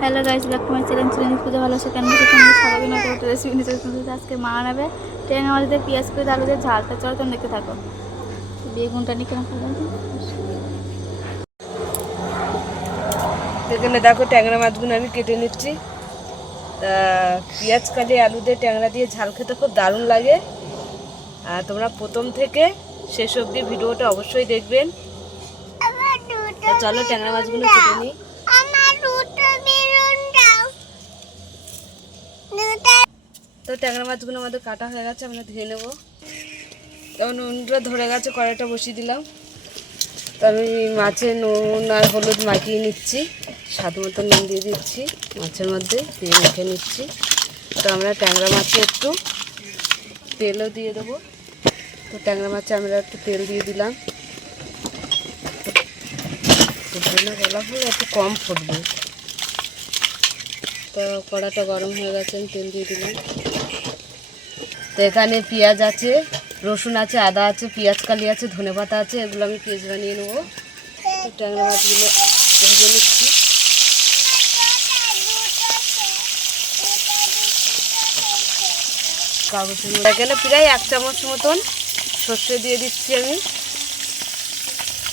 Hello to my channel channel খুঁজে ভালো আছে কেন সবাই নতুন রেসিপি চলছে আজকে মা আনাবে ট্রেন আমাদের পেঁয়াজ করে আলু দিয়ে ঝালটা চলো তুমি দেখতে থাকো বেগুনটা নিয়ে কেন এখানে দেখো ট্যাংরা মাছগুলো আমি কেটে নিচ্ছি। পেঁয়াজ কালি আলু দিয়ে ট্যাংরা দিয়ে ঝাল খেতে খুব দারুণ লাগে। আর তোমরা প্রথম থেকে শেষ অবধি ভিডিওটা অবশ্যই দেখবেন। চলো ট্যাংরা মাছগুলো কেটে নিই। তো ট্যাংরা মাছগুলো আমাদের কাটা হয়ে গেছে, আমরা ধুয়ে নেব। তখন নুনটা ধরে গেছে, কড়াইটা বসিয়ে দিলাম। তো আমি মাছে নুন আর হলুদ মাখিয়ে নিচ্ছি। স্বাদ মতো নুন দিয়ে দিচ্ছি, মাছের মধ্যে দিয়ে মেখে নিচ্ছি। তো আমরা ট্যাংরা মাছে একটু তেলও দিয়ে দেবো। তো ট্যাংরা মাছে আমরা একটু তেল দিয়ে দিলাম। ফুটবে না গলা ফুল একটু কম ফুটবে। তো কড়াটা গরম হয়ে গেছে, আমি তেল দিয়ে দিলাম। তো এখানে পেঁয়াজ আছে, রসুন আছে, আদা আছে, পেঁয়াজ কালি আছে, ধনে পাতা আছে, এগুলো আমি পেঁয়াজ বানিয়ে নেব। ট্যাংরা মাছগুলো ভেজে নিচ্ছি। এখানে প্রায় এক চামচ মতন সর্ষে দিয়ে দিচ্ছি আমি।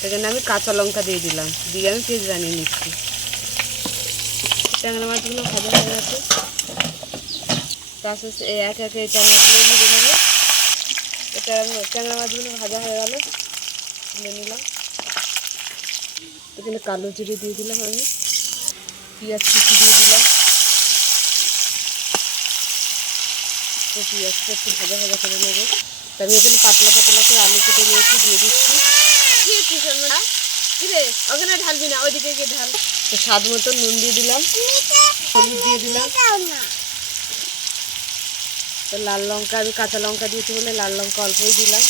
এখানে আমি কাঁচা লঙ্কা দিয়ে দিলাম, দিয়ে আমি পেঁয়াজ বানিয়ে নিচ্ছি। ট্যাংরা মাছগুলো ভাজা হয়ে গেছে। তারপর এই এক একে এই ট্যাংরাগুলো ভেজে নেব। ট্যাংরা মাছগুলো ভাজা হয়ে গেল। তুলে নিলাম। এখানে কালো জিরে দিয়ে দিলাম আমি। পেঁয়াজ কুচি দিয়ে দিলাম। পেঁয়াজটা একটু ভাজা ভাজা করে নেব। আমি এখানে পাতলা পাতলা করে আলু কেটে নিয়েছি, দিয়ে দিচ্ছি। কিরে ওখানে ঢালবি না, ওইদিকে গিয়ে ঢাল। তো স্বাদ মতো নুন দিয়ে দিলাম, হলুদ দিয়ে দিলাম। তো লাল লঙ্কা, আমি কাঁচা লঙ্কা দিয়েছি বলে লাল লঙ্কা অল্পই দিলাম।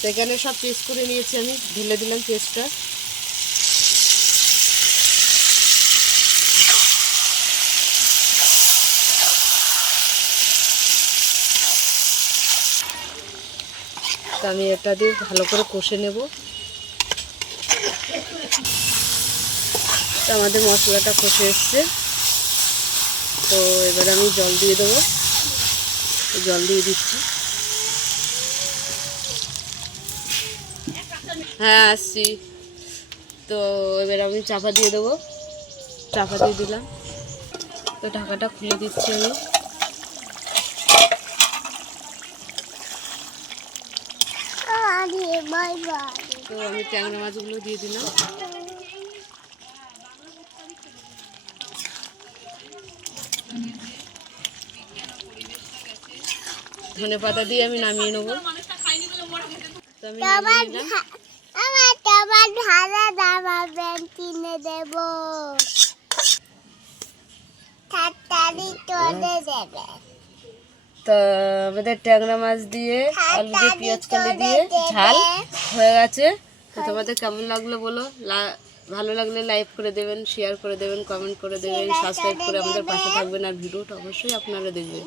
সেখানে সব পেস্ট করে নিয়েছি আমি, ঢেলে দিলাম পেস্টটা। আমি এটা দিয়ে ভালো করে কষে নেব। তো আমাদের মশলাটা কষে এসছে। তো এবার আমি জল দিয়ে দেবো। জল দিয়ে দিচ্ছি। হ্যাঁ আসছি। তো এবার আমি চাপা দিয়ে দেবো। চাপা দিয়ে দিলাম। তো ঢাকাটা খুলে দিচ্ছি আমি। তো আমি ট্যাংরা মাছগুলো দিয়ে দিলাম। ধনে পাতা দিয়ে আমি নামিয়ে নেব। তো আমি নামিয়ে নিলাম। আমার তোমার ভালো দামা ব্যান কিনে দেব। তাড়াতাড়ি চলে দেবে তো আমাদের ট্যাংরা মাছ দিয়ে আলু দিয়ে পেঁয়াজ কালি দিয়ে ঝাল হয়ে গেছে। তো তোমাদের কেমন লাগল বলো? ভালো লাগলে লাইক করে দেবেন শেয়ার করে দেবেন কমেন্ট করে দেবেন সাবস্ক্রাইব করে আমাদের পাশে থাকবেন আর ভিডিওটা অবশ্যই আপনারা দেখবেন।